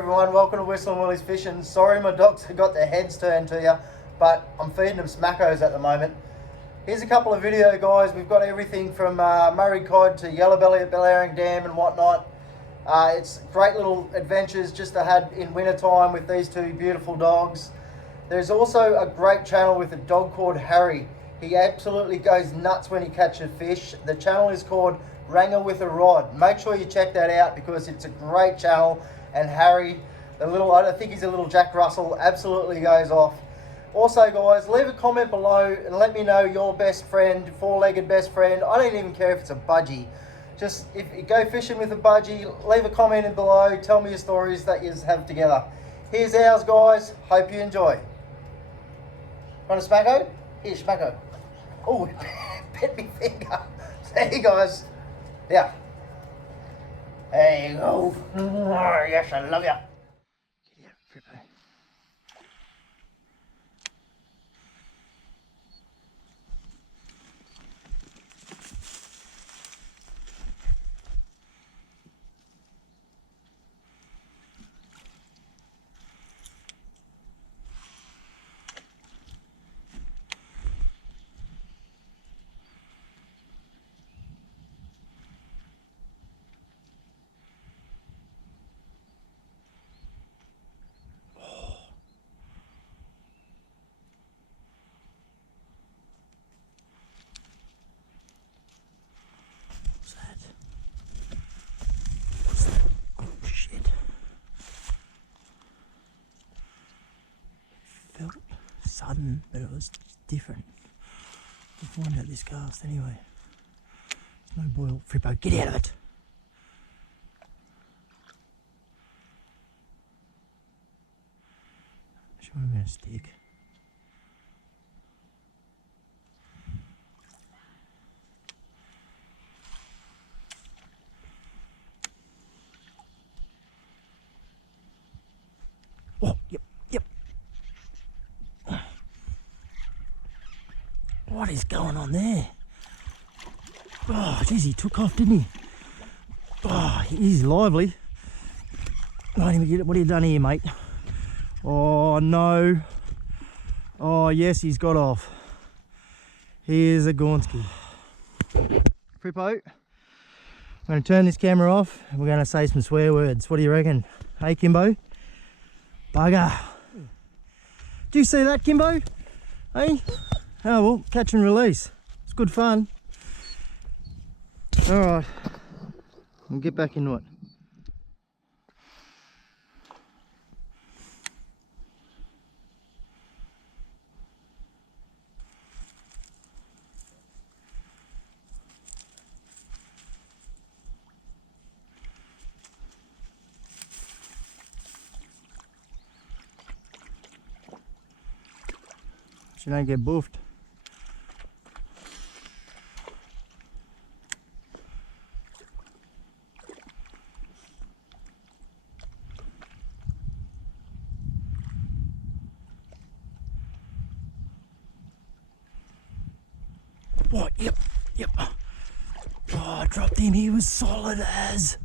everyone, welcome to Whistle and Willie's Fishing. Sorry my dogs have got their heads turned to you, but I'm feeding them smackos at the moment. Here's a couple of video guys. We've got everything from Murray cod to yellow belly at Blowering Dam and whatnot. It's great little adventures just to have in winter time with these two beautiful dogs. There's also a great channel with a dog called Harry. He absolutely goes nuts when he catches fish. The channel is called Wrangle with a Rod. Make sure you check that out because it's a great channel, and Harry, I think he's a little Jack Russell, absolutely goes off. Also guys, leave a comment below and let me know your best friend, four-legged best friend. I don't even care if it's a budgie. Just if you go fishing with a budgie, leave a comment in below, tell me your stories that you have together. Here's ours guys, hope you enjoy. Want a smacko? Here, smacko. Oh, pet me finger. There you guys. Yeah. There you go. Oh, yes, I love you. Get out, Thripo. Sudden, but it was different. We'll find out this cast anyway. There's no boil. Thripo, get out of it! Should have been a stick. Oh, yep. What is going on there? Oh, geez, he took off, didn't he? Oh, he's lively. What have you done here, mate? Oh, no. Oh, yes, he's got off. Here's a Gornsky. Thripo, I'm going to turn this camera off and we're going to say some swear words. What do you reckon? Hey, Kimbo? Bugger. Do you see that, Kimbo? Hey? Oh well, catch and release. It's good fun. Alright, we'll get back into it. So you don't get buffed. What? Yep. Oh, I dropped him. He was solid as.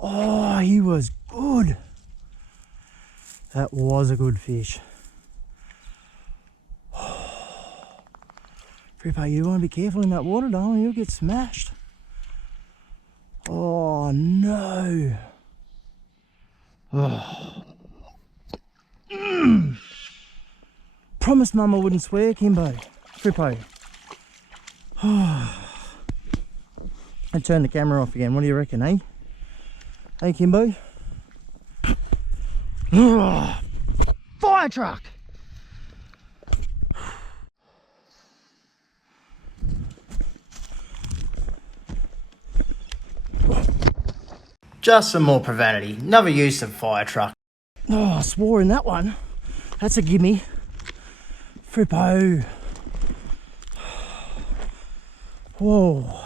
Oh, he was good. That was a good fish. Thripo, you want to be careful in that water, darling. You'll get smashed. Oh, no. Oh. Promised Mum I wouldn't swear, Kimbo. Thripo. I turn the camera off again. What do you reckon, eh? Hey, Kimbo. Fire truck. Just some more profanity. Never use of fire truck. Oh, I swore in that one. That's a gimme. Thripo. Whoa.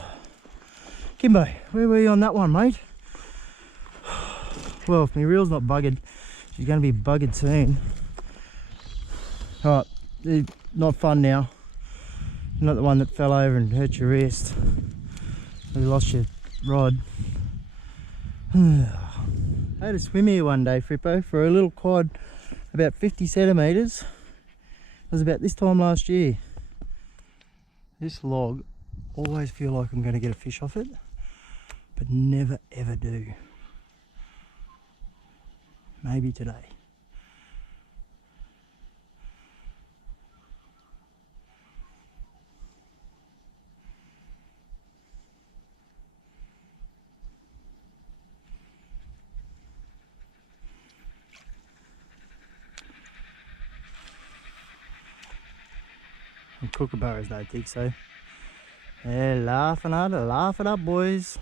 Kimbo, where were you on that one, mate? Well, if my reel's not buggered, she's going to be buggered soon. Alright, not fun now. Not the one that fell over and hurt your wrist. You lost your rod. I had a swim here one day, Thripo, for a little cod about 50 centimetres. It was about this time last year. This log, always feel like I'm going to get a fish off it, but never ever do. Maybe today. And kookaburras don't think so. They're laughing up, boys.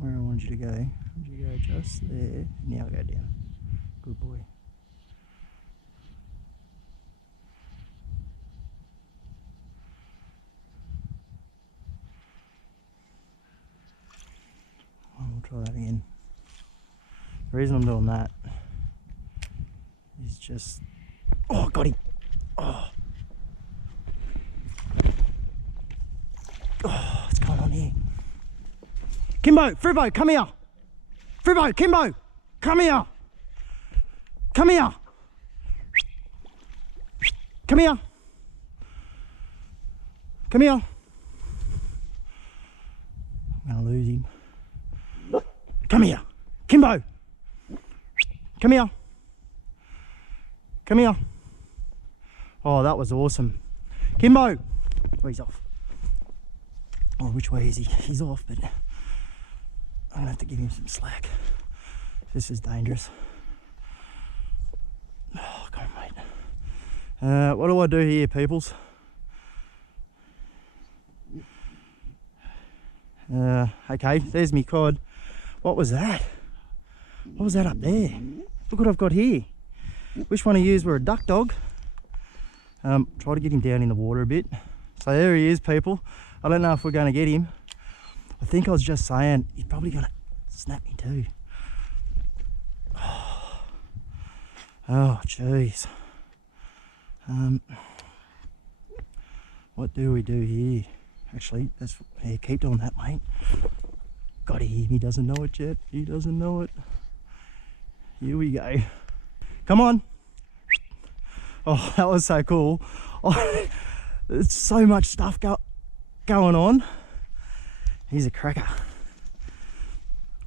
Where I want you to go. I want you to go just there. Now go down. Good boy. We'll try that again. The reason I'm doing that is just... Oh, got him! Oh, what's going on here? Kimbo, Thripo, come here! Thripo, Kimbo, come here! Come here! Come here! Come here! I'm gonna lose him. Come here! Kimbo! Come here! Come here! Oh, that was awesome. Kimbo! Oh, he's off. Oh, which way is he? He's off, but I'm gonna have to give him some slack. This is dangerous. Oh, come on, mate. What do I do here, peoples? Okay, there's me cod. What was that? What was that up there? Look what I've got here. Which one of yous were a duck dog? Try to get him down in the water a bit. So there he is, people. I don't know if we're going to get him. I think I was just saying he's probably going to snap me too. Oh, jeez. What do we do here? Actually, that's, yeah, keep doing that, mate. Got him. He doesn't know it yet. He doesn't know it. Here we go. Come on. Oh, that was so cool. Oh, there's so much stuff going on. He's a cracker.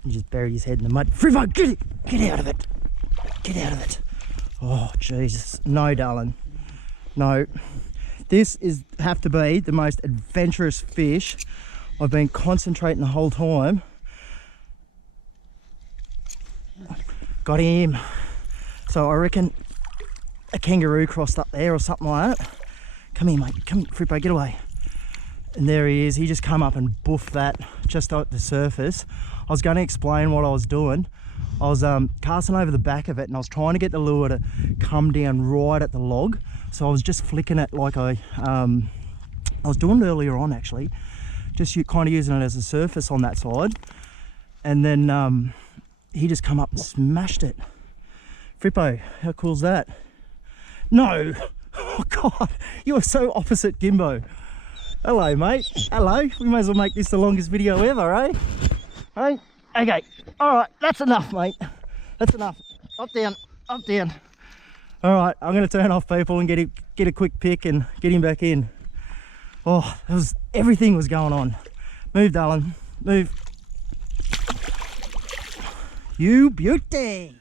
He just buried his head in the mud. Thripo, get it! Get out of it! Get out of it! Oh, Jesus. No, darling. No. This have to be the most adventurous fish. I've been concentrating the whole time. Got him. So I reckon a kangaroo crossed up there or something like that. Come here, mate. Come here, Thripo, get away. And there he is. He just come up and boofed that just at the surface. I was going to explain what I was doing. I was casting over the back of it and I was trying to get the lure to come down right at the log. So I was just flicking it like I was doing it earlier on, actually. Just kind of using it as a surface on that side. And then he just come up and smashed it. Thripo, how cool's that? No! Oh God, you are so opposite Kimbo. Hello, mate. Hello. We may as well make this the longest video ever, eh? Hey? Okay. Alright, that's enough, mate. That's enough. Up, down. Up, down. Alright, I'm going to turn off, people, and get a quick pick and get him back in. Oh, everything was going on. Move, darling. Move. You beauty.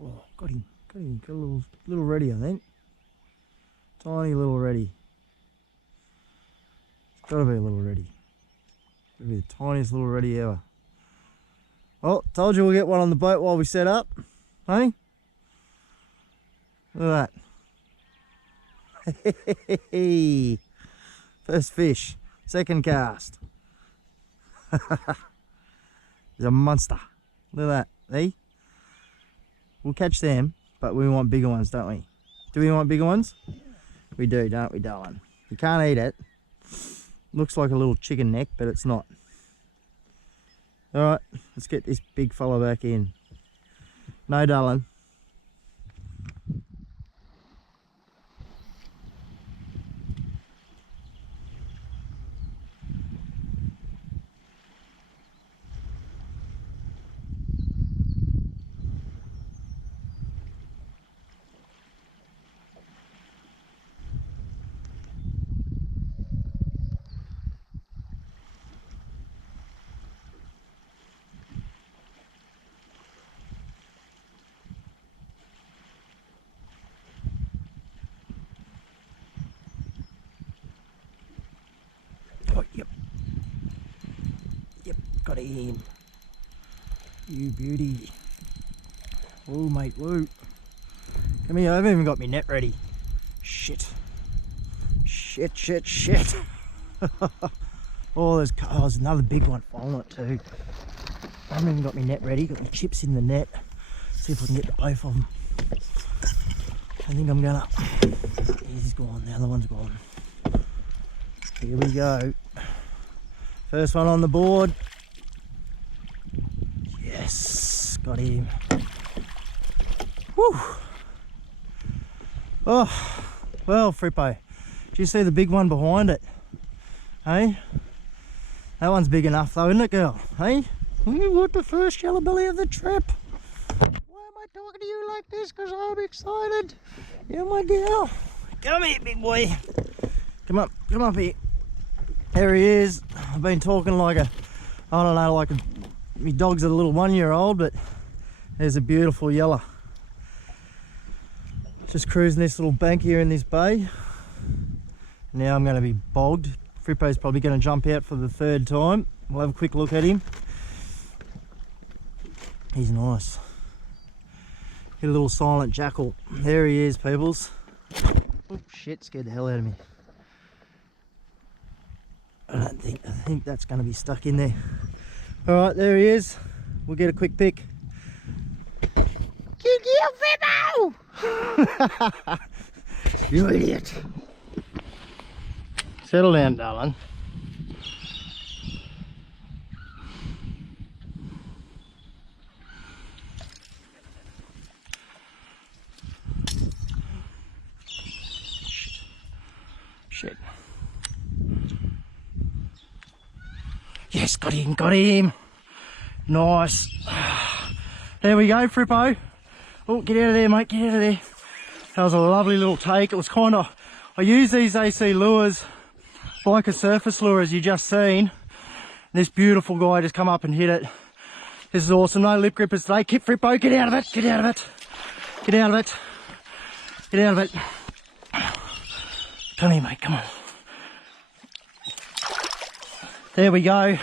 Oh, got him. Got him. Got a little ready, I think. Tiny little ready. It's got to be a little ready. It'll be the tiniest little ready ever. Oh, told you we'll get one on the boat while we set up. Hey? Look at that. First fish. Second cast. is a monster. Look at that, see? We'll catch them, but we want bigger ones, don't we? Do we want bigger ones? We do, don't we, darling? You can't eat it. Looks like a little chicken neck, but it's not. Alright, let's get this big fella back in. No, darling. Oh, yep. Yep, got him. You beauty. Whoa, mate, whoa. Come here, I haven't even got my net ready. Shit. Shit, shit, shit. Oh, there's another big one following it too. I haven't even got my net ready, got my chips in the net. See if I can get the both of them. I think I'm gonna. He's gone, the other one's gone. Here we go. First one on the board. Yes, got him. Woo! Oh, well, Thripo, did you see the big one behind it? Hey? That one's big enough though, isn't it, girl? Hey? You want the first yellow belly of the trip? Why am I talking to you like this? Because I'm excited. You're my girl. Come here, big boy. Come up here. There he is. I've been talking like a, I don't know, like my dog's a little 1-year-old, but there's a beautiful yellow. Just cruising this little bank here in this bay. Now I'm going to be bogged. Thripo's probably going to jump out for the 3rd time. We'll have a quick look at him. He's nice. Get a little silent jackal. There he is, peoples. Oh shit, scared the hell out of me. I think that's going to be stuck in there. Alright, there he is. We'll get a quick pick. You Thripo! You idiot. Settle down, darling. Shit. Yes, got him. Nice. There we go, Thripo. Oh, get out of there, mate, get out of there. That was a lovely little take. It was kind of, I use these AC lures like a surface lure, as you just seen. This beautiful guy just come up and hit it. This is awesome. No lip grippers today. Keep Thripo, get out of it, get out of it. Get out of it. Get out of it. Come here, mate, come on. There we go.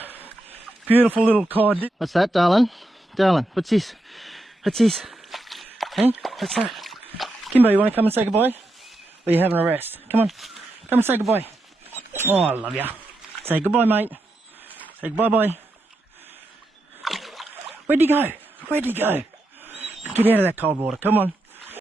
Beautiful little cod. What's that, darling? Darling, what's this? What's this? Hey, what's that? Kimbo, you want to come and say goodbye? Or are you having a rest? Come on, come and say goodbye. Oh, I love ya. Say goodbye, mate. Say goodbye-bye. Where'd he go? Where'd he go? Get out of that cold water, come on.